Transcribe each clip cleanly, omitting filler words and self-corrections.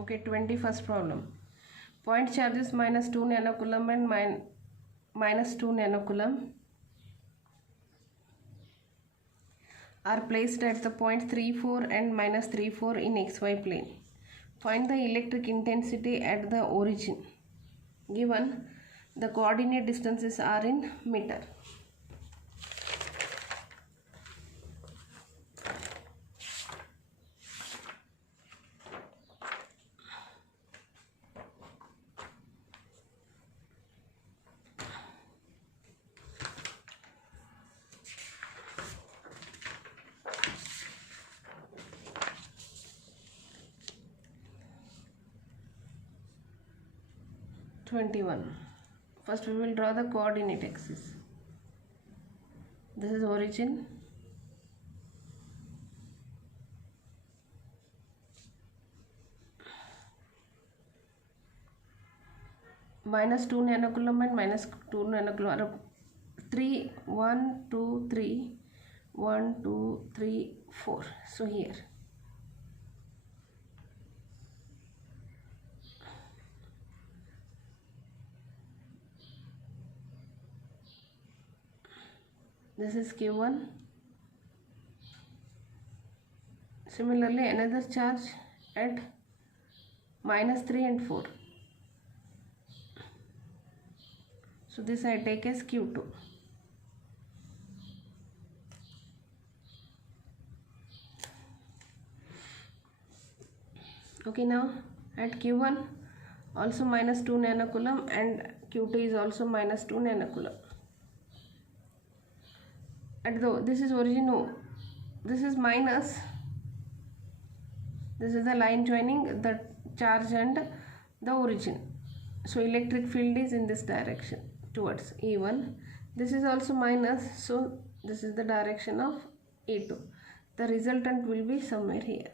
Okay, 21st problem. Point charges minus 2 nanocoulomb and minus 2 nanocoulomb are placed at the point 34 and minus 34 in xy plane. Find the electric intensity at the origin. Given the coordinate distances are in meter. First we will draw the coordinate axis. This is origin. Minus 2 nanocoulomb and minus 2 nanocoulomb are 3, 1, 2, 3, 1, 2, 3, 4. So here. This is Q1. Similarly, another charge at minus 3 and 4. So this I take as Q2. Okay, now at Q1 also minus 2 nanocoulomb and Q2 is also minus 2 nanocoulomb. At the this is origin O. This is minus. This is the line joining the charge and the origin. So electric field is in this direction towards E1. This is also minus. So this is the direction of E2. The resultant will be somewhere here.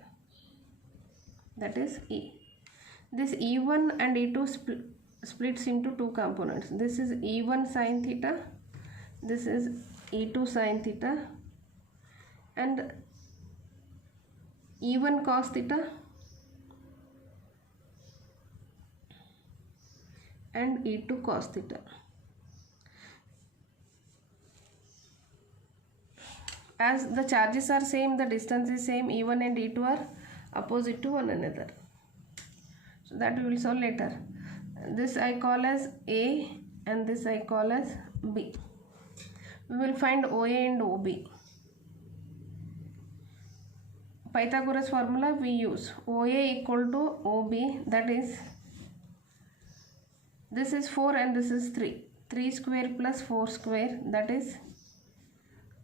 That is E. This E1 and E2 splits into two components. This is E1 sin theta. This is E2 sin theta and E1 cos theta and E2 cos theta. As the charges are same, the distance is same, E1 and E2 are opposite to one another. So that we will solve later. This I call as A and this I call as B. We will find OA and OB. Pythagoras formula we use. OA equal to OB, that is, this is 4 and this is 3. 3 square plus 4 square, that is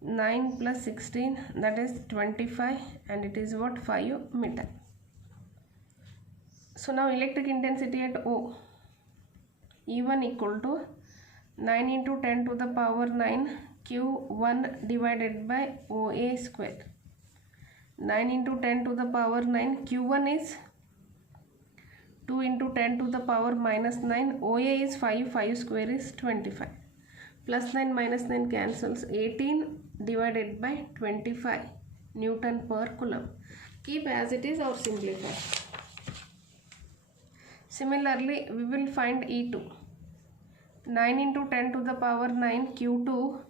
9 plus 16, that is 25, and it is what, 5 meter. So now electric intensity at O, E1 equal to 9 into 10 to the power 9 Q1 divided by OA square. 9 into 10 to the power 9, Q1 is 2 into 10 to the power minus 9, OA is 5, 5 square is 25. Plus 9 minus 9 cancels, 18 divided by 25 Newton per Coulomb. Keep as it is or simplify. Similarly, we will find E2. 9 into 10 to the power 9 Q2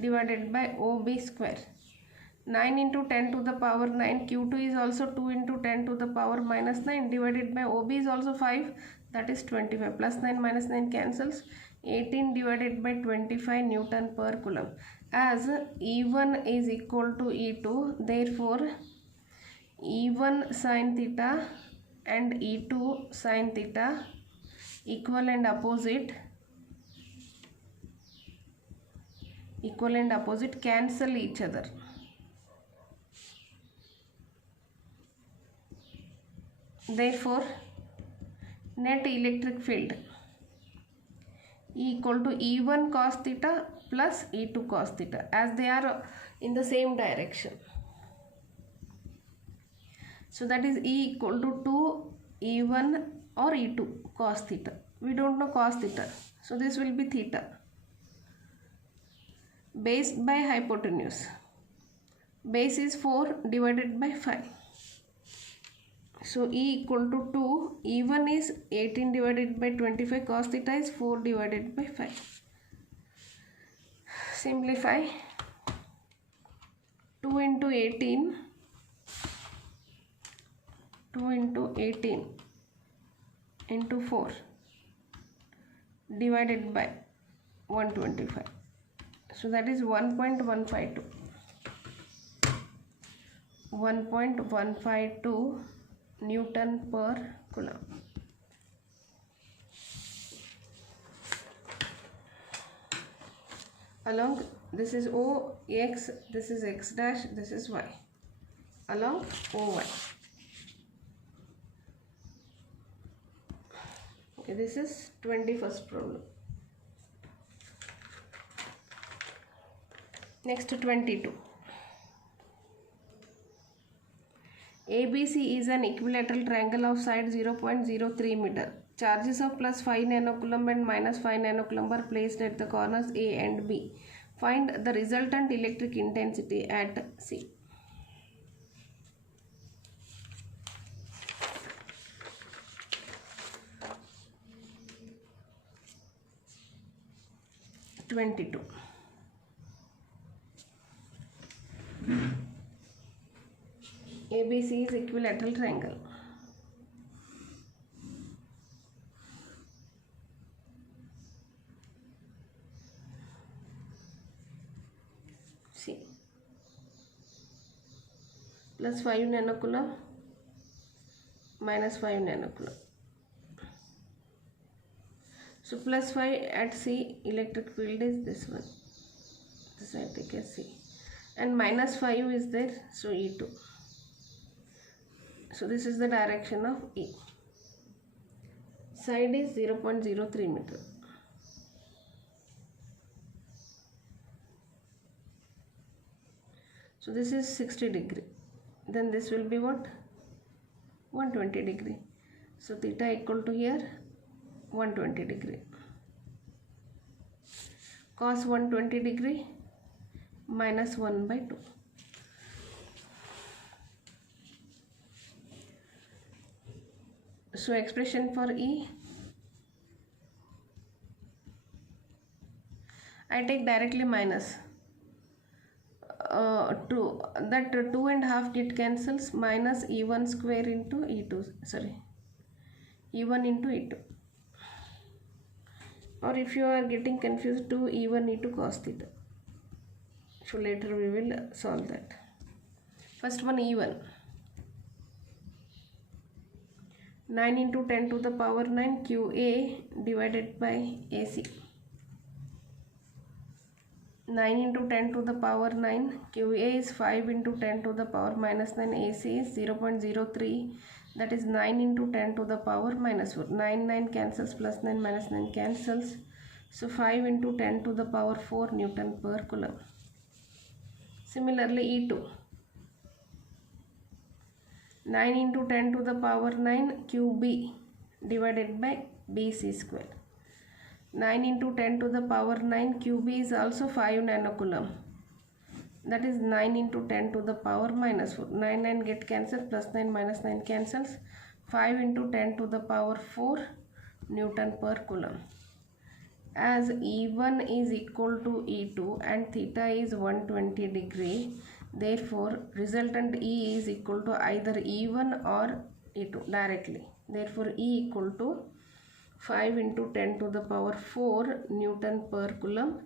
divided by OB square. 9 into 10 to the power 9 Q2 is also 2 into 10 to the power minus 9 divided by OB is also 5, that is 25. Plus 9 minus 9 cancels, 18 divided by 25 Newton per Coulomb. As E1 is equal to E2, therefore E1 sin theta and E2 sin theta equal and opposite cancel each other. Therefore net electric field equal to E1 cos theta plus E2 cos theta, as they are in the same direction. So that is E equal to 2 E1 or E2 cos theta. We don't know cos theta, so this will be theta. Base by hypotenuse. Base is 4 divided by 5. So E equal to 2, E1 is 18 divided by 25, cos theta is 4 divided by 5. Simplify. 2 into 18 into 4 divided by 125. So that is 1.152. 1.152 Newton per Coulomb. Along this is O x, this is x dash, this is y. Along OY. Okay, this is 21st problem. Next 22. ABC is an equilateral triangle of side 0.03 meter. Charges of plus 5 nanocoulomb and minus 5 nanocoulomb are placed at the corners A and B. Find the resultant electric intensity at C. ABC is equilateral triangle. C. Plus 5 nanocoulomb, minus 5 nanocoulomb. So plus 5 at C, electric field is this one. This I take as C. And minus 5 is there, so E2. So this is the direction of E. Side is 0.03 meter. So this is 60 degree. Then this will be what? 120 degree. So theta equal to here 120 degree. Cos 120 degree minus 1 by 2. So expression for E, I take directly minus 2, that 2.5 get cancels, minus E1 square into E2, sorry, E1 into E2. Or if you are getting confused, to E1 E2 cos theta. So later we will solve that. First one, E1. 9 into 10 to the power 9 QA divided by AC. 9 into 10 to the power 9, QA is 5 into 10 to the power minus 9, AC is 0.03, that is 9 into 10 to the power minus 4. 9 cancels, plus 9 minus 9 cancels. So 5 into 10 to the power 4 Newton per Coulomb. Similarly E2. 9 into 10 to the power 9 QB divided by BC square. 9 into 10 to the power 9 QB is also 5 nanocoulomb. That is 9 into 10 to the power minus 4. 9 get cancelled, plus 9 minus 9 cancels. 5 into 10 to the power 4 Newton per Coulomb. As E1 is equal to E2 and theta is 120 degree, therefore resultant E is equal to either E1 or E2 directly. Therefore E equal to 5 into 10 to the power 4 Newton per Coulomb,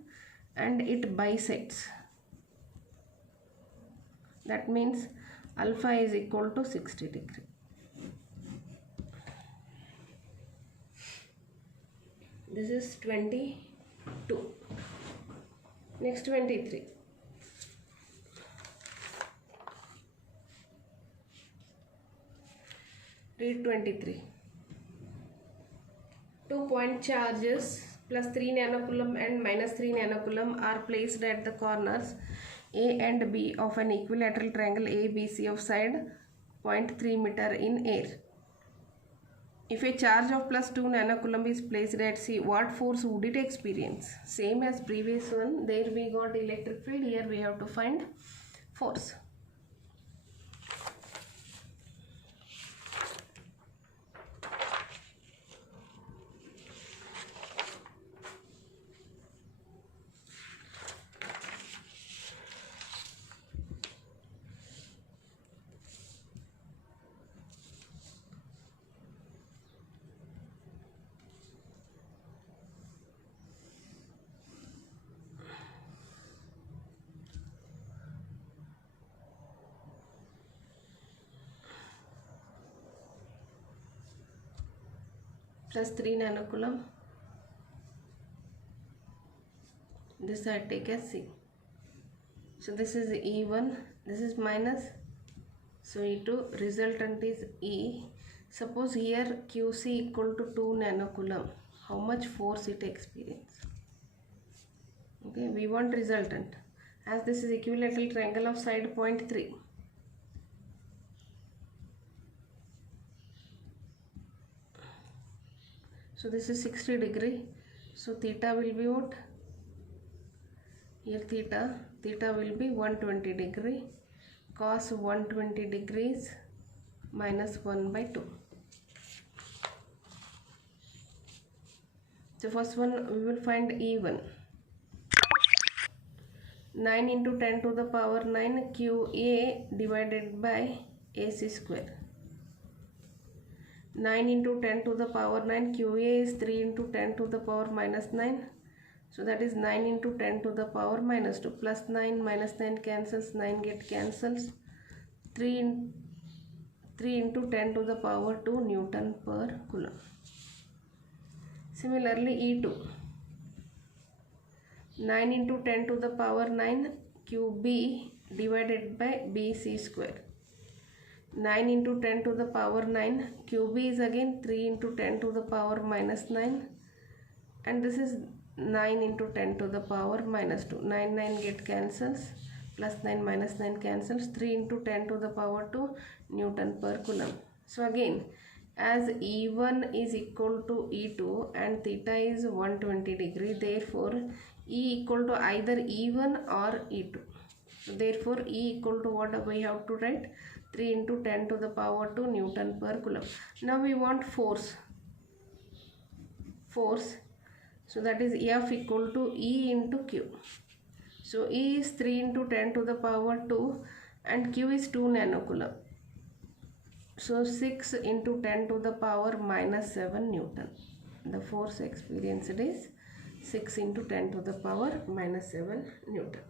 and it bisects. That means alpha is equal to 60 degree. This is 22. Next 23. Read 23. 2-point charges plus 3 nanocoulomb and minus 3 nanocoulomb are placed at the corners A and B of an equilateral triangle ABC of side 0.3 meter in air. If a charge of plus 2 nanocoulomb is placed at C, what force would it experience? Same as previous one, there we got electric field, here we have to find force. plus 3 nanocoulomb. This I take as C. So this is E1, this is minus. So E2, resultant is E. Suppose here QC equal to 2 nanocoulomb. How much force it experience? Okay, we want resultant. As this is equilateral triangle of side point 3. So this is 60 degree. So theta will be what? Here theta will be 120 degree. Cos 120 degrees minus 1 by 2. So first one we will find E1. 9 into 10 to the power 9 QA divided by AC square. 9 into 10 to the power 9 QA is 3 into 10 to the power minus 9. So that is 9 into 10 to the power minus 2. Plus 9 minus 9 cancels, 9 get cancels. 3 into 10 to the power 2 Newton per Coulomb. Similarly E2. 9 into 10 to the power 9 QB divided by BC square. 9 into 10 to the power 9 QB is again 3 into 10 to the power minus 9, and this is 9 into 10 to the power minus 2. 9 get cancels, plus 9 minus 9 cancels. 3 into 10 to the power 2 Newton per Coulomb. So again, as E1 is equal to E2 and theta is 120 degree, therefore E equal to either E1 or E2. So therefore E equal to what we have to write? 3 into 10 to the power 2 Newton per Coulomb. Now we want force. So that is F equal to E into Q. So E is 3 into 10 to the power 2 and Q is 2 nanocoulomb. So 6 into 10 to the power minus 7 Newton. The force experienced is 6 into 10 to the power minus 7 Newton.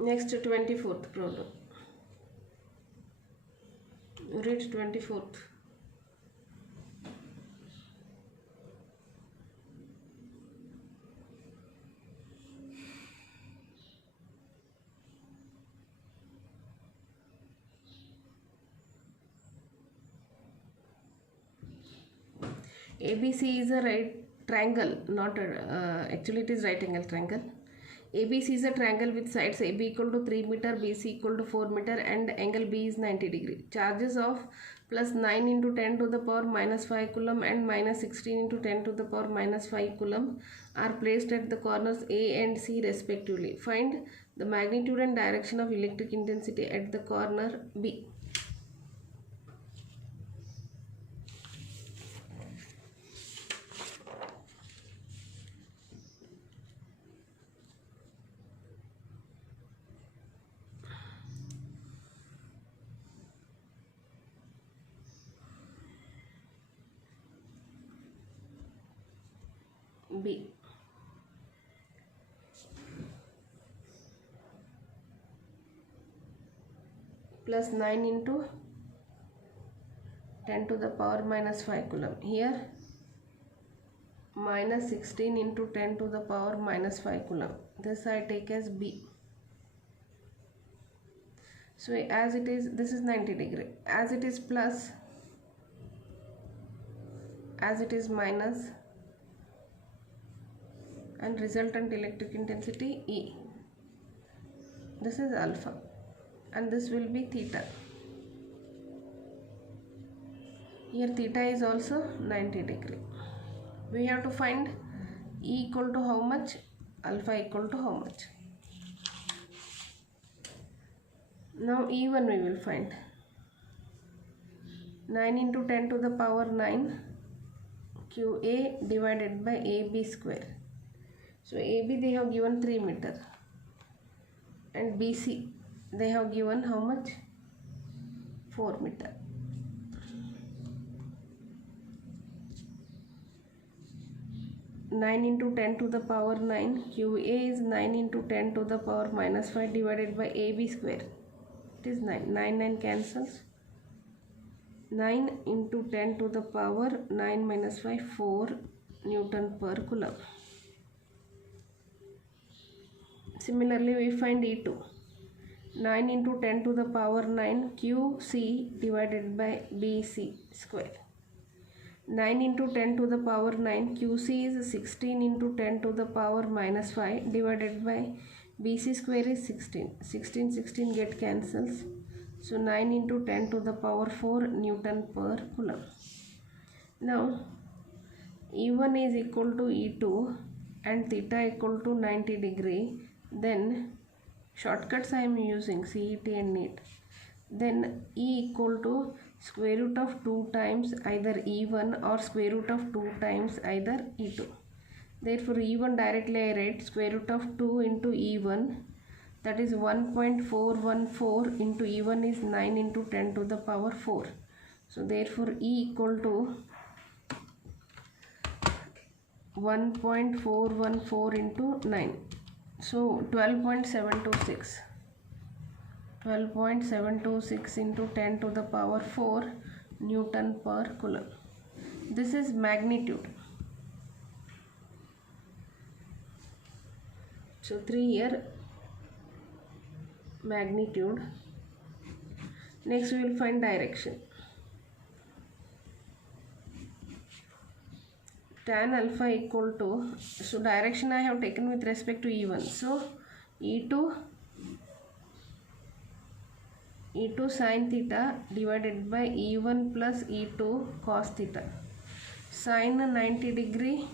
Next 24th problem. Read 24th. ABC is a right triangle, not a, actually it is right angle triangle. ABC is a triangle with sides AB equal to 3 meter, BC equal to 4 meter and angle B is 90 degree. Charges of plus 9 into 10 to the power minus 5 coulomb and minus 16 into 10 to the power minus 5 coulomb are placed at the corners A and C respectively. Find the magnitude and direction of electric intensity at the corner B. B. Plus 9 into 10 to the power minus 5 coulomb. Here minus 16 into 10 to the power minus 5 coulomb. This I take as B. So as it is, this is 90 degree. As it is plus, as it is minus, and resultant electric intensity E. This is alpha and this will be theta. Here theta is also 90 degree. We have to find E equal to how much, alpha equal to how much. Now E1 we will find. 9 into 10 to the power 9 QA divided by AB square. So AB they have given 3 meter and BC they have given how much? 4 meter. 9 into 10 to the power 9. QA is 9 into 10 to the power minus 5 divided by AB square. It is 9. 9 cancels. 9 into 10 to the power 9 minus 5, 4 Newton per Coulomb. Similarly, we find E2. 9 into 10 to the power 9 QC divided by BC square. 9 into 10 to the power 9 QC is 16 into 10 to the power minus 5 divided by BC square is 16. 16 get cancels. So 9 into 10 to the power 4 Newton per Coulomb. Now E1 is equal to E2 and theta equal to 90 degree. Then shortcuts I am using CET and NEET. Then E equal to square root of 2 times either E1 or square root of 2 times either E2. Therefore E1 directly I write square root of 2 into E1, that is 1.414 into E1 is 9 into 10 to the power 4. So therefore E equal to 1.414 into 9. So 12.726. 12.726 into 10 to the power 4 Newton per Coulomb. This is magnitude. So 3 here magnitude. Next we will find direction. Tan alpha equal to, so direction I have taken with respect to E1. So E2 sin theta divided by E1 plus E2 cos theta. Sin 90 degree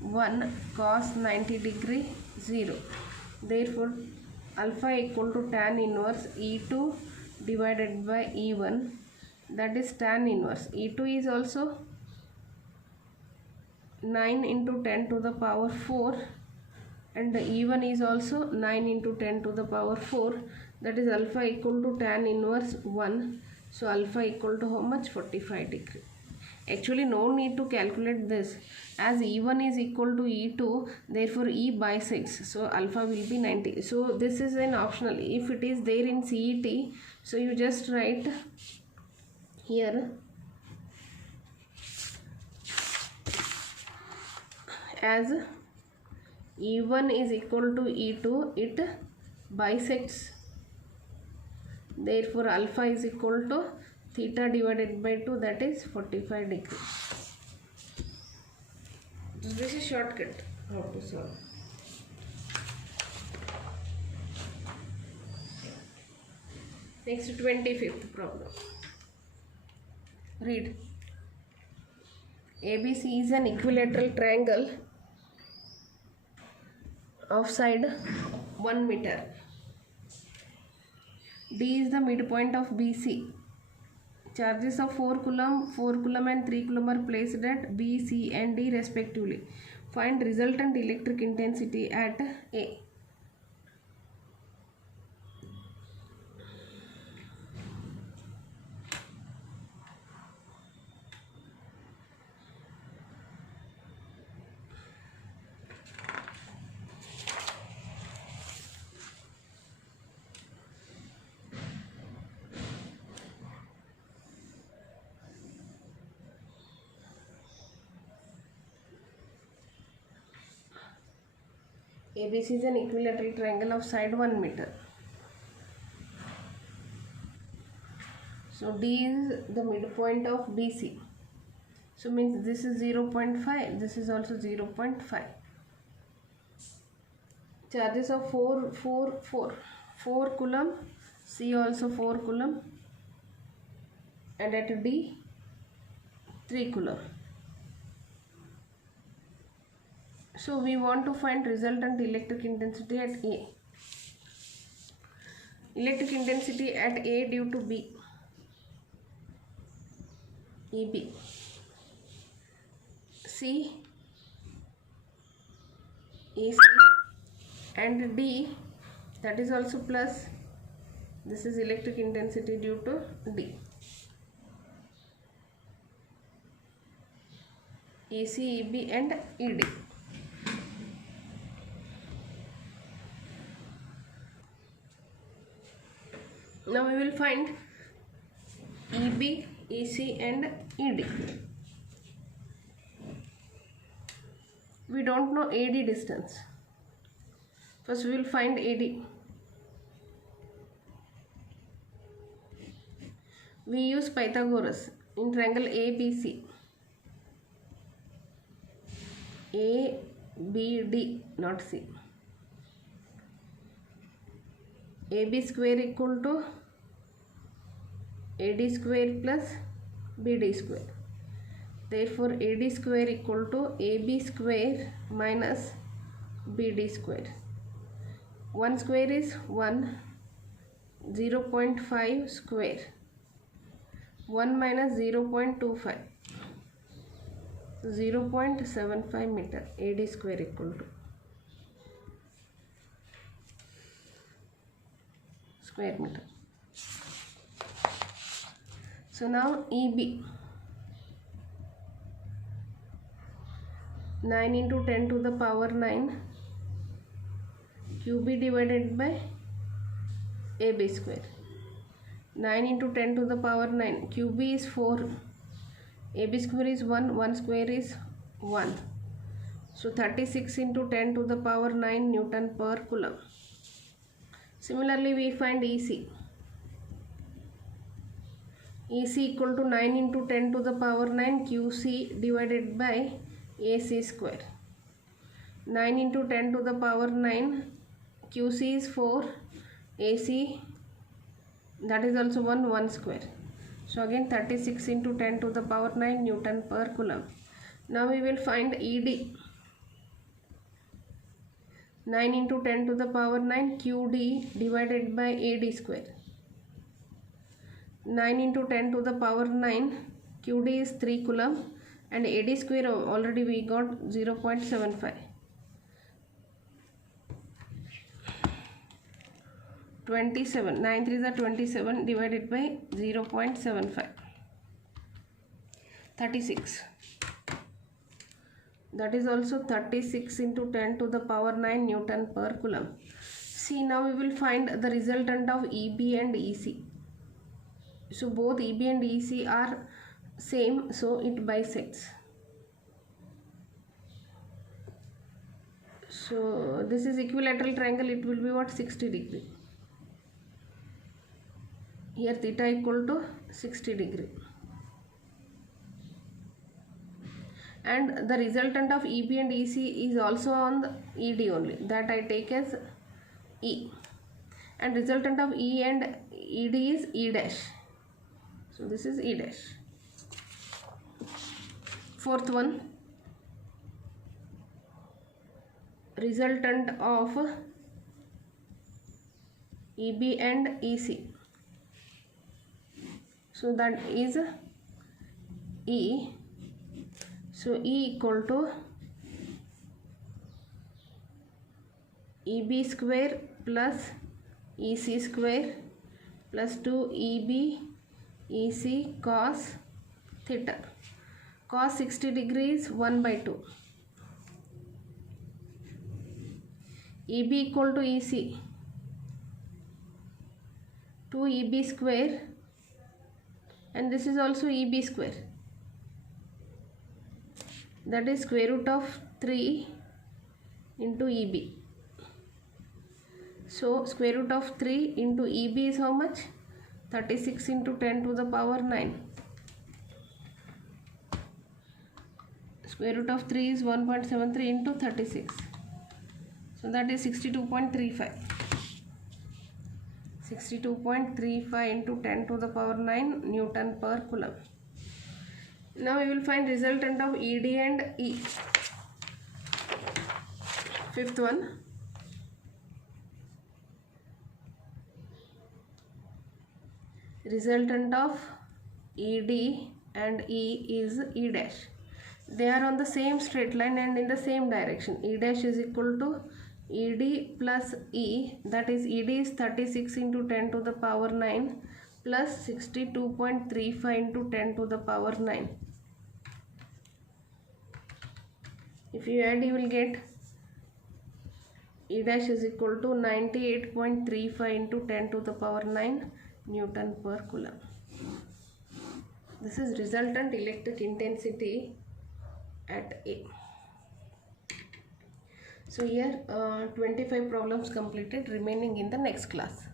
1, cos 90 degree 0. Therefore alpha equal to tan inverse E2 divided by E1, that is tan inverse. E2 is also 9 into 10 to the power 4 and E1 is also 9 into 10 to the power 4, that is alpha equal to tan inverse 1. So alpha equal to how much? 45 degree. Actually no need to calculate this, as E1 is equal to E2, therefore E bisects, so alpha will be 90. So this is an optional. If it is there in CET, so you just write here as E1 is equal to E2, it bisects, therefore alpha is equal to theta divided by 2, that is 45 degree. This is shortcut how to solve. Next 25th problem. Read. ABC is an equilateral triangle of side 1 meter. D is the midpoint of BC. Charges of 4 coulomb and 3 coulomb are placed at B, C and D respectively. Find resultant electric intensity at A. ABC is an equilateral triangle of side 1 meter. So D is the midpoint of BC. So means this is 0.5, this is also 0.5. Charges of 4 coulomb, C also 4 coulomb, and at D 3 coulomb. So we want to find resultant electric intensity at A. Electric intensity at A due to B, EB, C, AC and D, that is also plus. This is electric intensity due to D. EC, EB and ED. Now we will find EB, EC and ED. We don't know AD distance. First we will find AD. We use Pythagoras in triangle ABC. ABD, not C. AB square equal to AD square plus BD square. Therefore, AD square equal to AB square minus BD square. 1 square is 1, 0.5 square. 1 minus 0.25. 0.75 meter. AD square equal to square meter. So now EB, 9 into 10 to the power 9 QB divided by AB square. 9 into 10 to the power 9, QB is 4, AB square is 1, 1 square is 1. So 36 into 10 to the power 9 Newton per Coulomb. Similarly, we find EC. EC equal to 9 into 10 to the power 9 QC divided by AC square. 9 into 10 to the power 9 QC is 4, AC that is also 1 square. So again 36 into 10 to the power 9 Newton per Coulomb. Now we will find ED. 9 into 10 to the power 9 QD divided by AD square. 9 into 10 to the power 9 QD is 3 Coulomb and AD square already we got 0.75. 27, 9 3s are 27 divided by 0.75. 36. That is also 36 into 10 to the power 9 Newton per Coulomb. See, now we will find the resultant of EB and EC. So both EB and EC are same, so it bisects. So this is equilateral triangle, it will be what, 60 degree. Here theta equal to 60 degree. And the resultant of EB and EC is also on the ED only. That I take as E. And resultant of E and ED is E dash. So this is E dash. Fourth one. Resultant of EB and EC. So that is E. So E equal to EB square plus EC square plus 2 EB EC cos theta. Cos 60 degrees 1 by 2. EB equal to EC. 2 EB square and this is also EB square. That is square root of 3 into EB. So square root of 3 into EB is how much? 36 into 10 to the power 9. Square root of 3 is 1.73 into 36. So that is 62.35. 62.35 into 10 to the power 9 Newton per Coulomb. Now we will find resultant of ED and E. Fifth one. Resultant of ED and E is E dash. They are on the same straight line and in the same direction. E dash is equal to ED plus E, that is ED is 36 into 10 to the power 9 plus 62.35 into 10 to the power 9. If you add, you will get E dash is equal to 98.35 into 10 to the power 9 Newton per Coulomb. This is resultant electric intensity at A. So here 25 problems completed, remaining in the next class.